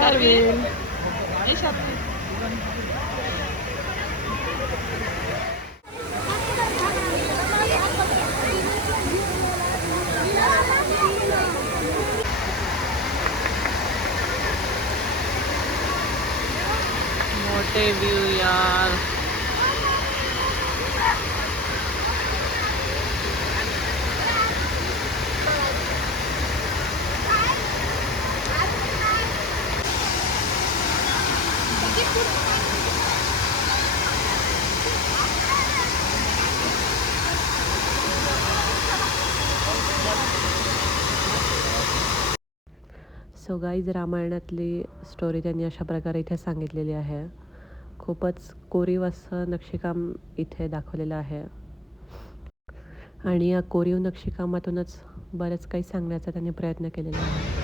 शार्विन मोठे व्यू यार. So guys, रामायणातली story त्यांनी अशा प्रकारे इथे सांगितलेली आहे. खूपच कोरीव असं नक्षीकाम इथे दाखवलेलं आहे आणि या कोरीव नक्षीकामातूनच बरंच काही सांगण्याचा त्यांनी प्रयत्न केलेला आहे.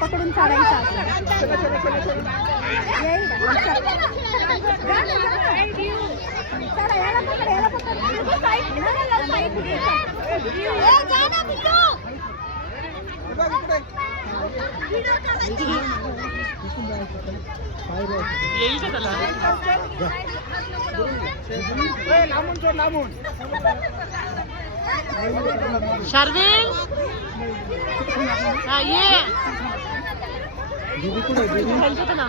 पकडून चालायचा येईल का त्याला? शार्विन ये ना.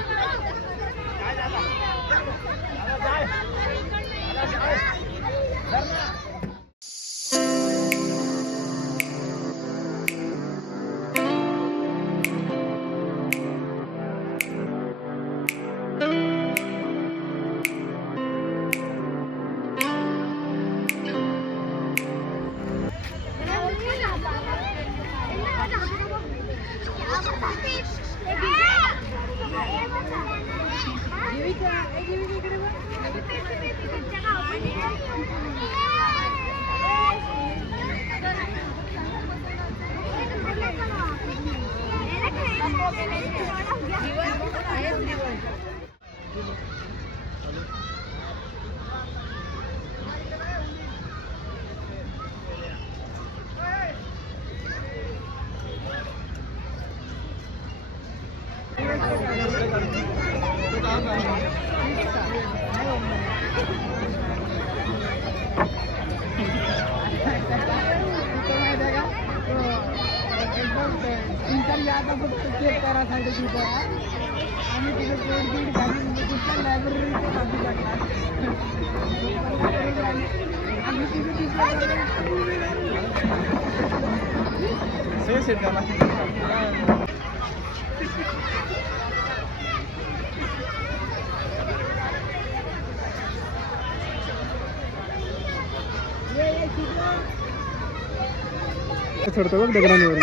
चढतो बघ दगडांवर.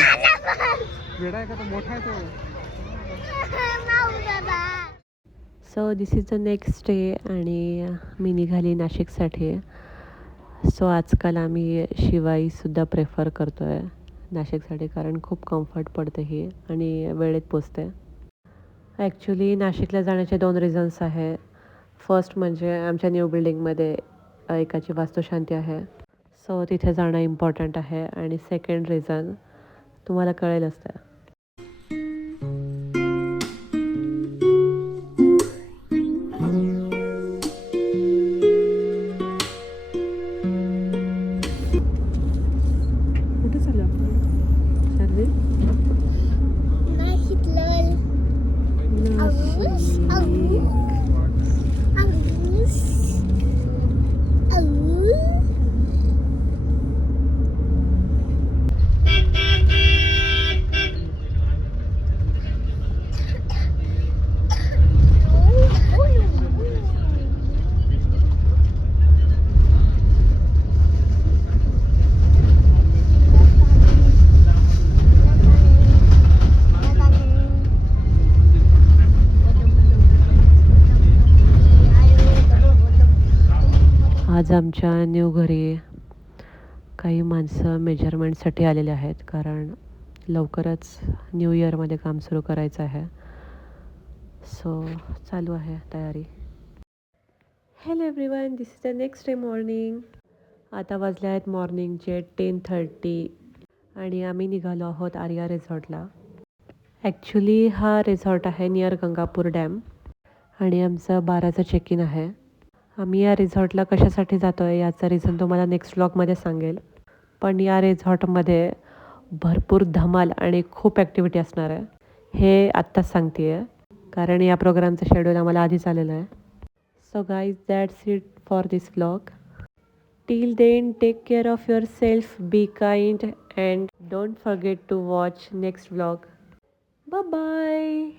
वेडा आहे का तो? मोठा आहे तो. So this is the next day आणि मी निघाली नाशिकसाठी. सो आजकाल आम्ही शिवाईसुद्धा प्रेफर करतो आहे नाशिकसाठी, कारण खूप कम्फर्ट पडते ही आणि वेळेत पोचते. ॲक्च्युली नाशिकला जाण्याचे 2 रिझन्स आहे. फर्स्ट म्हणजे आमच्या न्यू बिल्डिंगमध्ये एकाची वास्तुशांती आहे, सो तिथे जाणं इम्पॉर्टंट आहे. आणि सेकंड रिझन तुम्हाला कळेलच त्या. कुठे चालू आपण? शार्विन? आज आमच्या न्यू घरी काही माणसं मेजरमेंटसाठी आलेले आहेत, कारण लवकरच न्यू इयरमध्ये काम सुरू करायचं आहे. सो चालू आहे तयारी. Hello everyone, this is the next day morning. आता वाजले आहेत मॉर्निंगचे 10:30 आणि आम्ही निघालो आहोत आर्या रिसॉर्टला. ॲक्च्युली हा रिसॉर्ट आहे नियर गंगापूर डॅम आणि आमचं 12चं चेक इन आहे. आम्ही या रिसॉर्टला कशासाठी जातो आहे याचं रिझन तुम्हाला नेक्स्ट व्लॉगमध्ये सांगेल. पण या रिसॉर्टमध्ये भरपूर धमाल आणि खूप ॲक्टिव्हिटी असणार आहे हे आत्ताच सांगते आहे, कारण या प्रोग्रामचं शेड्यूल आम्हाला आधीच आलेलं आहे. So guys, that's it for this vlog. Till then, take care of yourself, be kind and don't forget to watch next vlog. Bye bye.